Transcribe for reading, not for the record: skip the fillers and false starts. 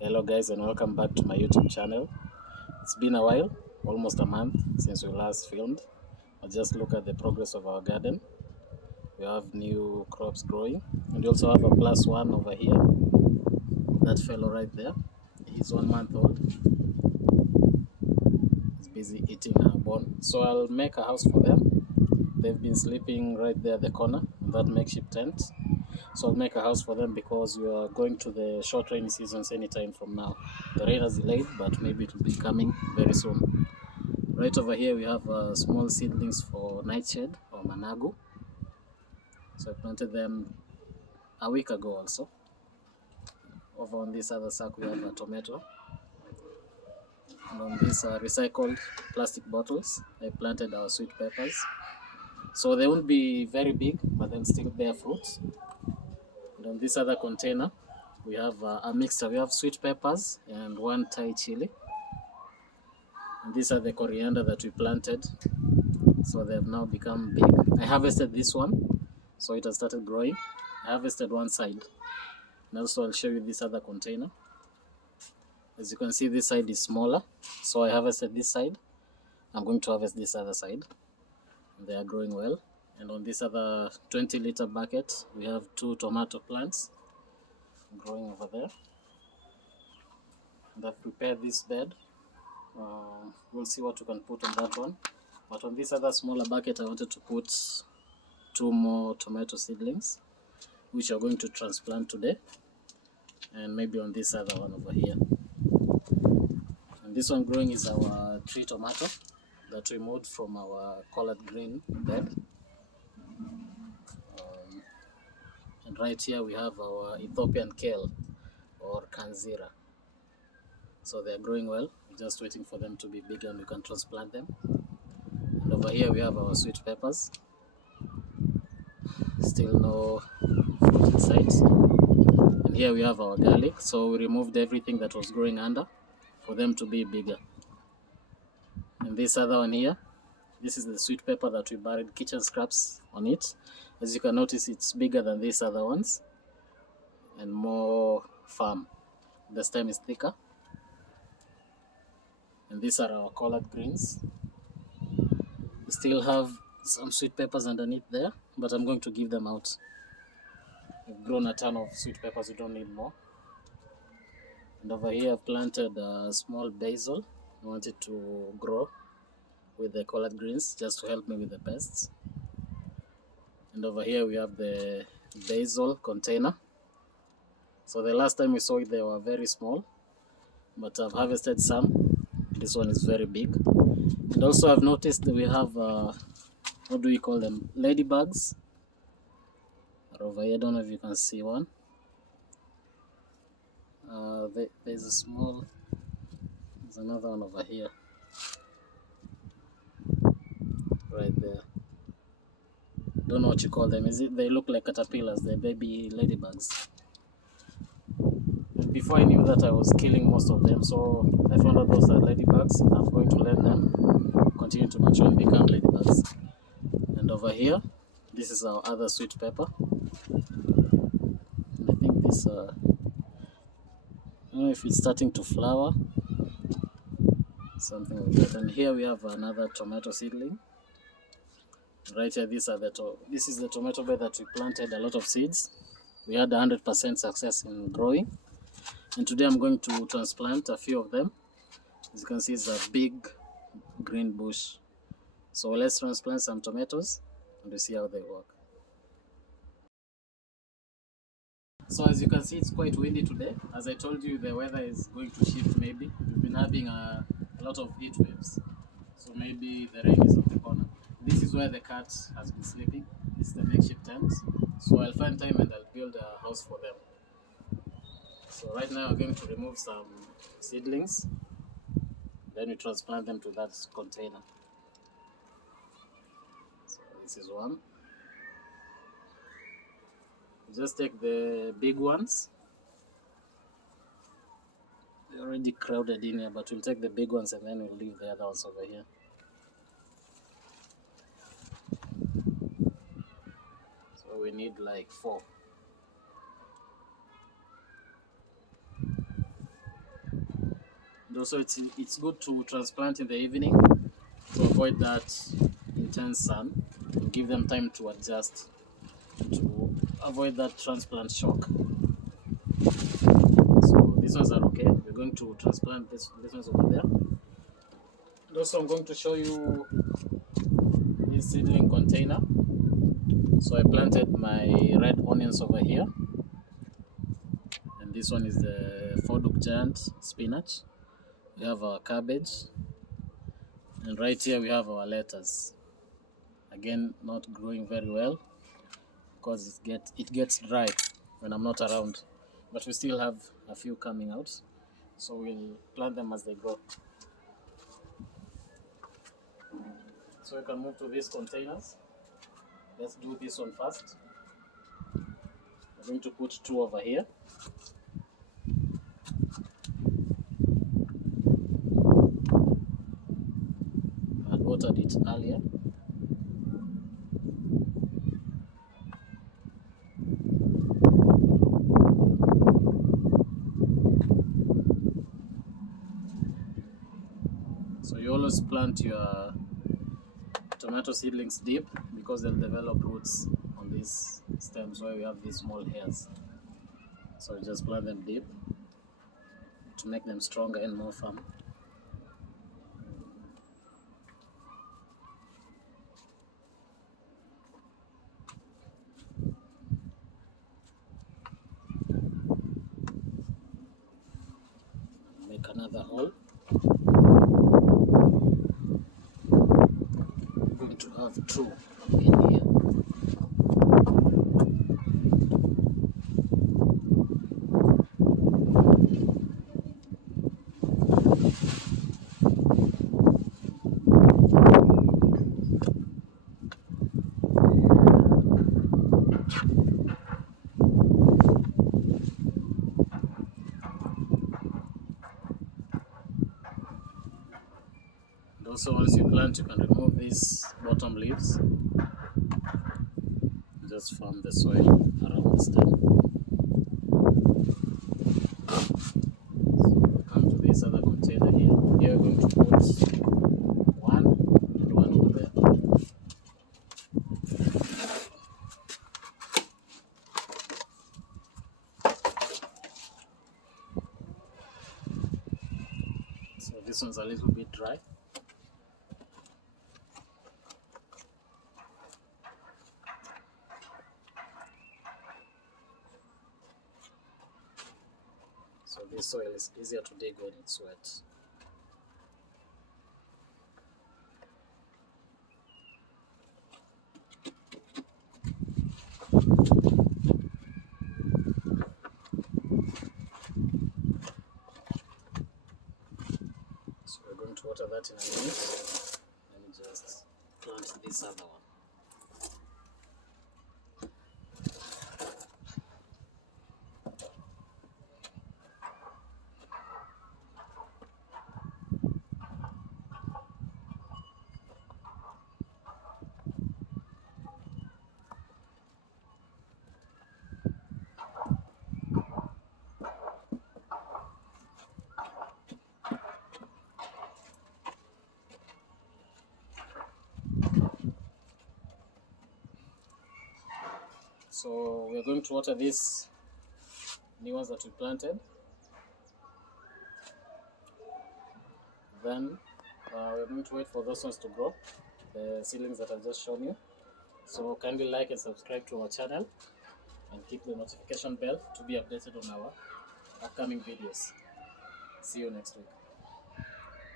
Hello guys, and welcome back to my YouTube channel. It's been a while, almost a month since we last filmed. But just look at the progress of our garden. We have new crops growing, and we also have a plus one over here. That fellow right there, he's 1 month old. He's busy eating a bone. So I'll make a house for them. They've been sleeping right there at the corner in that makeshift tent. So I'll make a house for them because we are going to the short rainy seasons anytime from now. The rain has delayed, but maybe it will be coming very soon. Right over here we have small seedlings for nightshade or managu. So I planted them a week ago also. Over on this other sack we have a tomato. And on these recycled plastic bottles I planted our sweet peppers. So they won't be very big, but they'll still bear fruits. And on this other container we have a mixture. We have sweet peppers and one Thai chili. And these are the coriander that we planted. So they have now become big. I harvested this one, so it has started growing. I harvested one side. And also I'll show you this other container. As you can see, this side is smaller. So I harvested this side. I'm going to harvest this other side. They are growing well. And on this other 20-liter bucket, we have 2 tomato plants growing over there. And I've prepared this bed. We'll see what we can put on that one. But on this other smaller bucket, I wanted to put 2 more tomato seedlings, which are going to transplant today. And maybe on this other one over here. And this one growing is our tree tomato that we moved from our collard green bed. And right here we have our Ethiopian kale or kanzira. So they're growing well. We're just waiting for them to be big and we can transplant them. And over here we have our sweet peppers. Still no fruit in sight. And here we have our garlic. So we removed everything that was growing under for them to be bigger. And this other one here, this is the sweet pepper that we buried kitchen scraps on it. As you can notice, it's bigger than these other ones and more firm. The stem is thicker. And these are our collard greens. We still have some sweet peppers underneath there, but I'm going to give them out. We've grown a ton of sweet peppers, we don't need more. And over here I've planted a small basil. I want it to grow with the collard greens just to help me with the pests. And over here we have the basil container. So the last time we saw it, they were very small, but I've harvested some. This one is very big. And also I've noticed that we have, what do we call them? Ladybugs. Over here, I don't know if you can see one. There's a small, there's another one over here. Right there. Don't know what you call them. Is it? They look like caterpillars. They're baby ladybugs. Before I knew that, I was killing most of them. So I found out those are ladybugs. I'm going to let them continue to mature and become ladybugs. And over here, this is our other sweet pepper. And I think this, I don't know if it's starting to flower. Something like that. And here we have another tomato seedling. Right here, this is the tomato bed that we planted a lot of seeds. We had 100% success in growing. And today I'm going to transplant a few of them. As you can see, it's a big green bush. So let's transplant some tomatoes and we see how they work. So as you can see, it's quite windy today. As I told you, the weather is going to shift maybe. We've been having a lot of heat waves. So maybe the rain is on the corner. This is where the cat has been sleeping. This is the makeshift tent. So I'll find time and I'll build a house for them. So right now I'm going to remove some seedlings. Then we transplant them to that container. So this is one. Just take the big ones. They're already crowded in here, but we'll take the big ones and then we'll leave the other ones over here. So we need like 4. also it's good to transplant in the evening to avoid that intense sun and give them time to adjust to avoid that transplant shock. So these ones are okay. We're going to transplant this ones over there. And also I'm going to show you this seedling container. So I planted my red onions over here, and this one is the Forduk giant spinach. We have our cabbage, and right here we have our lettuce. Again, not growing very well because it gets dry when I'm not around, but we still have a few coming out, so we'll plant them as they grow. So we can move to these containers. Let's do this one first. We're going to put 2 over here. I watered it earlier. So you always plant your tomato seedlings deep because they'll develop roots on these stems where we have these small hairs. So you just plant them deep to make them stronger and more firm. Make another hole. I'm going to have 2 in here. And also once you plant, you can remove these bottom leaves. Just form the soil around the stem. So come to this other container here. Here we're going to put 1 and 1 over there. So this one's a little bit dry. So this soil is easier to dig when it's wet. So we're going to water that in a minute. Let me just plant this other one. So we're going to water these new ones that we planted. Then we're going to wait for those ones to grow, the seedlings that I've just shown you. So kindly like and subscribe to our channel and keep the notification bell to be updated on our upcoming videos. See you next week.